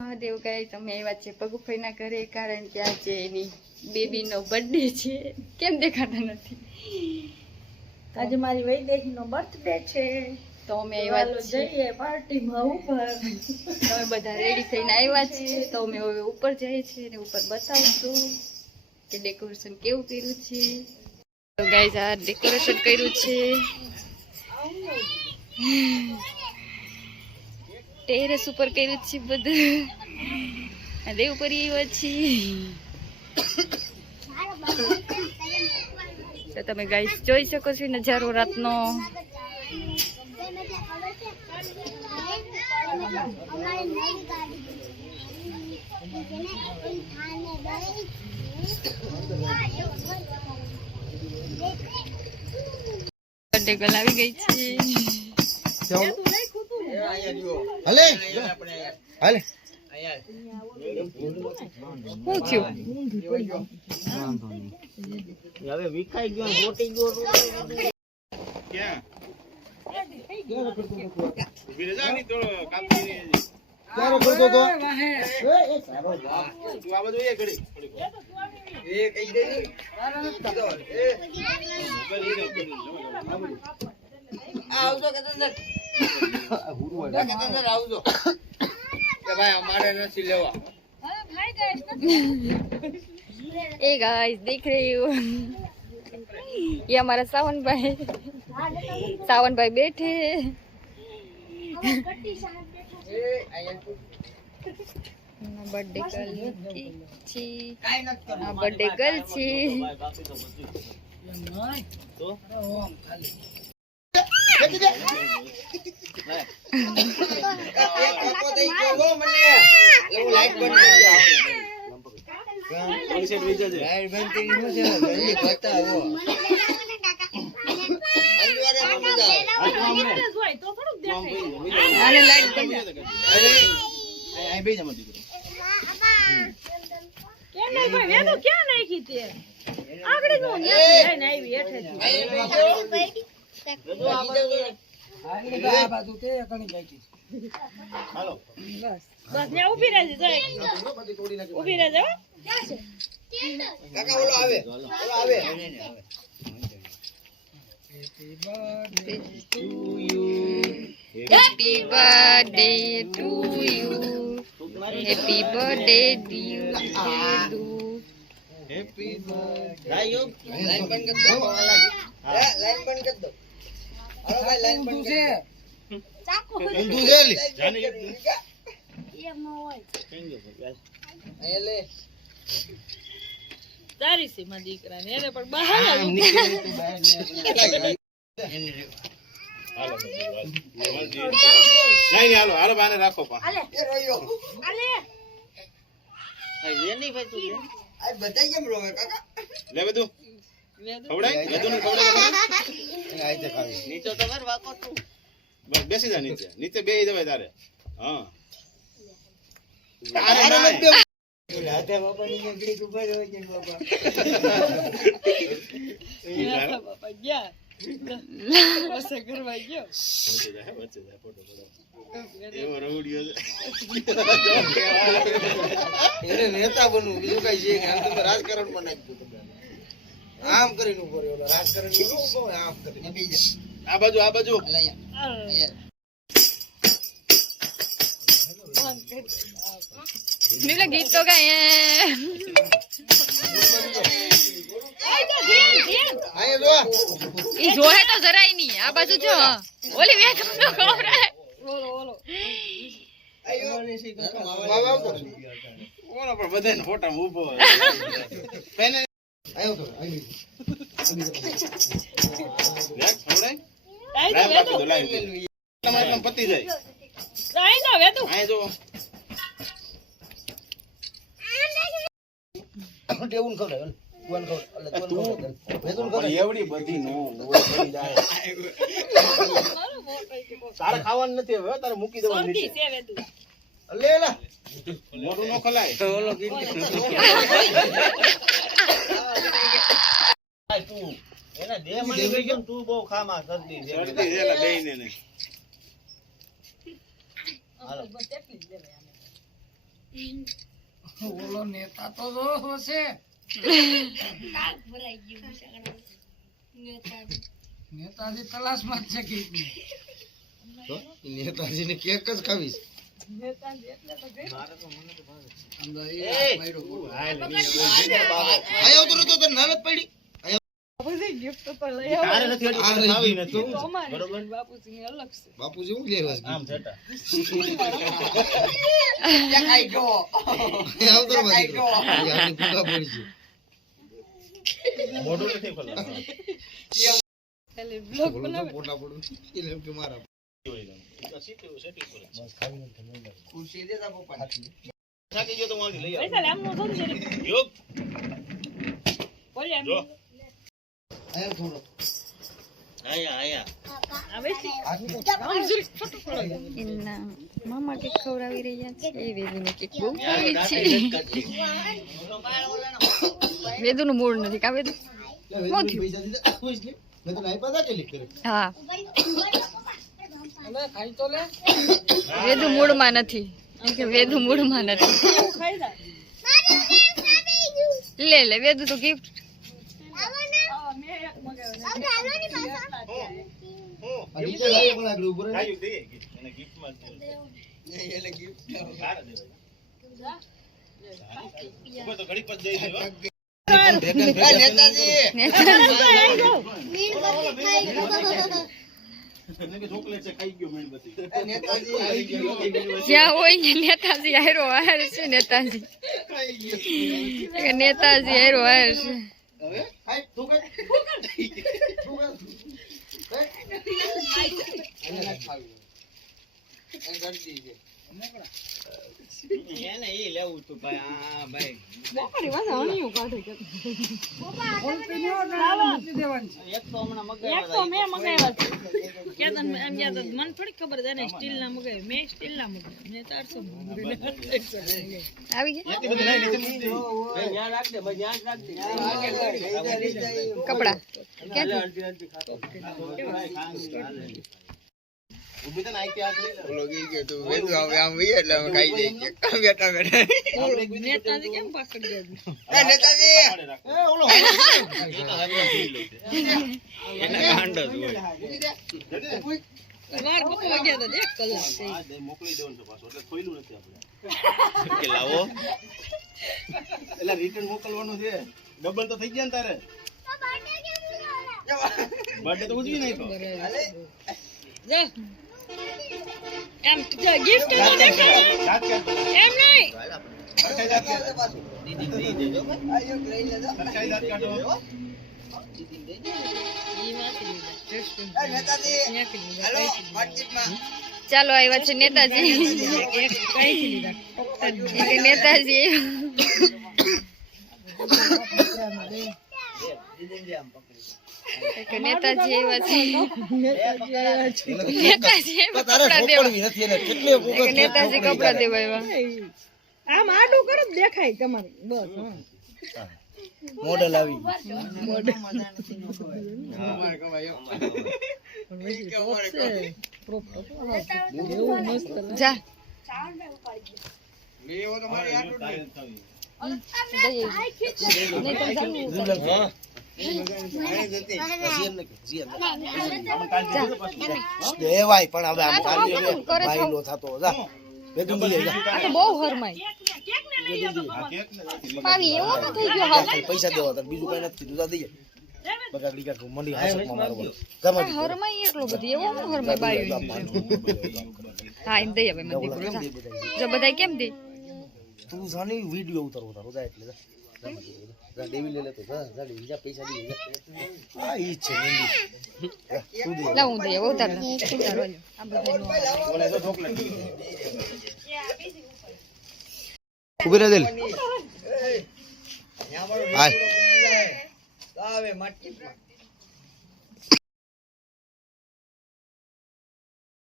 મહાદેવ ગાય તમે આવ્યા છે પગુફઈના ઘરે કારણ કે આજે એની બેબીનો બર્થડે છે. કેમ દેખાતા નથી? આજે મારી વૈદેહી નો બર્થડે છે. તો અમે આવ્યા જઈએ પાર્ટીમાં ઉપર. તમે બધા રેડી થઈને આવ્યા છીએ તો અમે હવે ઉપર જઈએ છીએ અને ઉપર બતાવશું કે ડેકોરેશન કેવું કર્યું છે. તો ગાઈઝ આ ડેકોરેશન કર્યું છે. ટેરેસ ઉપર કર્યું છે બધું. અને પર એવું છીએ તો તમે ગાઈઝ જોઈ શકો છો નજારો રાતનો. બર્થડે ગલ આવી ગઈ છે. હલે. હલે. શું થયું? હવે વિખાઈ ગયો ને ગોટી ગયો. તો ક્યારે કરતો તો એ, એ સારો વાહ. આ હુરવા જા. ए गाइस देख रही हो ये हमारा सावन भाई है। सावन भाई बैठे हैं। બર્થડે ગર્લ છે આ બર્થડે ગર્લ છે ખેંચી દે. એવું લાઈટ બંધ કરી દે. લાઈટ બંધ કરી શું છે? જલ્દી બતાવો. અનિવાર્ય મમ્મી જાઓ. આને લે ક્યાં નાખી તે આગળ નો બંધ બંધ હાલો બંધ. ઊંધું છે લી. અહીંયા લે. તારી છે મારા દીકરાને એને પણ બહાર જ ઊભી એ રોયો. આ બધા કેમ રોવે કાકા વેદો. આ રીતે ખાવી. બેસી જા નીચે. નીચે બે જવાય તારે. હા. બાપાની છે બાપા. બાપા ગયા. બસે એને નેતા બનવું બીજું કઈ છે તો રાજકારણમાં નાખી દીધું. આમ કરીને ઊભો રહ્યો રાજકારણ ઊભો આમ કરીને. આ બાજુ આ બાજુ. નીલા ગીત તો ગાય જોહે તો જરાય નહીં આ બાજુ જો. ઓલી. ઓલો પણ બધાને ફોટા ઊભો પેને આવ્યો તો, આવી. પતી જાય. ના ટેવું. એવડી બધી નો તારે ખાવાનું નથી હવે તારે મૂકી દેવાનું શરદી નીચે છે વેદુ લે લા. મોઢું નો ખલાય શરદી છે. એટલે બેયને ને. ઓલો નેતા તો જો હશે. નેતાજી તલાશમાં જ છે કીધું તો? નેતાજીને કેક જ ખાવીશ. અંદર એ માર્યો ફોટો. આયો તો તો તને પડી? બાપુજી હું લેવા આમ છટા આવતો રે બાજી તો. એ આની પડી મોઢું નથી ખોલવાનું. બોલો તો ફોટા પડું એટલે કે મારા. જ. ખુરશી દે તા પપ્પા થાકી ગયો તો હું લઈ આવું. પૈસા લે આમનું સમજી બોલે આમ. આયો થોડો. આયા મામા કેક ખવડાવી રહ્યા છે વેદુને કેક બહુ છે. વેદુનું મૂળ નથી કા વેદુ? લે કરે. હા. અલે ખાઈ તો લે. વેદુ મૂળમાં નથી. કે વેદુ મૂળમાં નથી. એવું ખાઈ જા. લે લે વેદુ તો ગિફ્ટ જ્યાં હોય ને નેતાજી હારો હાર છે નેતાજી. નેતાજી હારો હાર છે. હવે મને થોડી ખબર છે ને સ્ટીલના મગાવ્યા. મેં સ્ટીલના મગાવ્યા. મેં ચારસો આવી કપડા ક્યાંથી ઊભી થઈને આઈથી લઈ ઓલો ગઈ ગયો તું વેદુ આવે આમ વઈ એટલે અમે ખાઈ જઈએ. બેઠા બેઠા. નેતાજી કેમ પકડી દે એ નેતાજી! પાડે રાખ. એ તો હાથમાં પી લે છે. એના જ હોય. વાર પપ્પા ગયા હતા એક કલાક. આ દે મોકલી દેવાનું છે પાછું. એટલે ખોયલું નથી આપણે. કે લાવો. એટલે રિટર્ન મોકલવાનું છે. ડબલ તો થઈ ગયા ને તારે. બર્થડે તો ઉજવી નહીં જા. એમ ગિફ્ટ તો. દાંત એમ નહીં. ચાલો આવ્યા છે નેતાજી નેતાજી કે નેતાજી એવા છે. નેતાજી કપડા દેવા. નેતાજી કપડા દેવા આવ્યા આમ આડું કરો તો દેખાય તમારે. બસ. મોડલ આવી જા. તારે ખાવી. દેવાય પણ હવે આમ આ તો ખાલી પણ હવે કરે છે. ભાઈલો થતો જા. વેદુ દી લે જા. આ તો બહુ હરમાય આ કેક ને નથી. પાવી એવો તો થઈ ગયો હાવ પૈસા દેવા તાર બીજું કઈ નથી તું દઈએ. બગાડી કાઢ મંડી હાસકમાં મારવા ગમે હરમાય એટલો બધી એવો હું હરમાય બાયું? હા એમ દઈ હવે મને જો. બધા કેમ દે? તું જાની વિડિયો ઉતારો એટલે દેવી લે. લે તો. જા જા દેવી જા પૈસા દે જા આ ઈ છે મંડી. તું દે. લાવ હું ઉતાર ઉતાર ઓલો. આ બધા નો આવે. બોલે તો ઊભી રહે દિલ. હાય.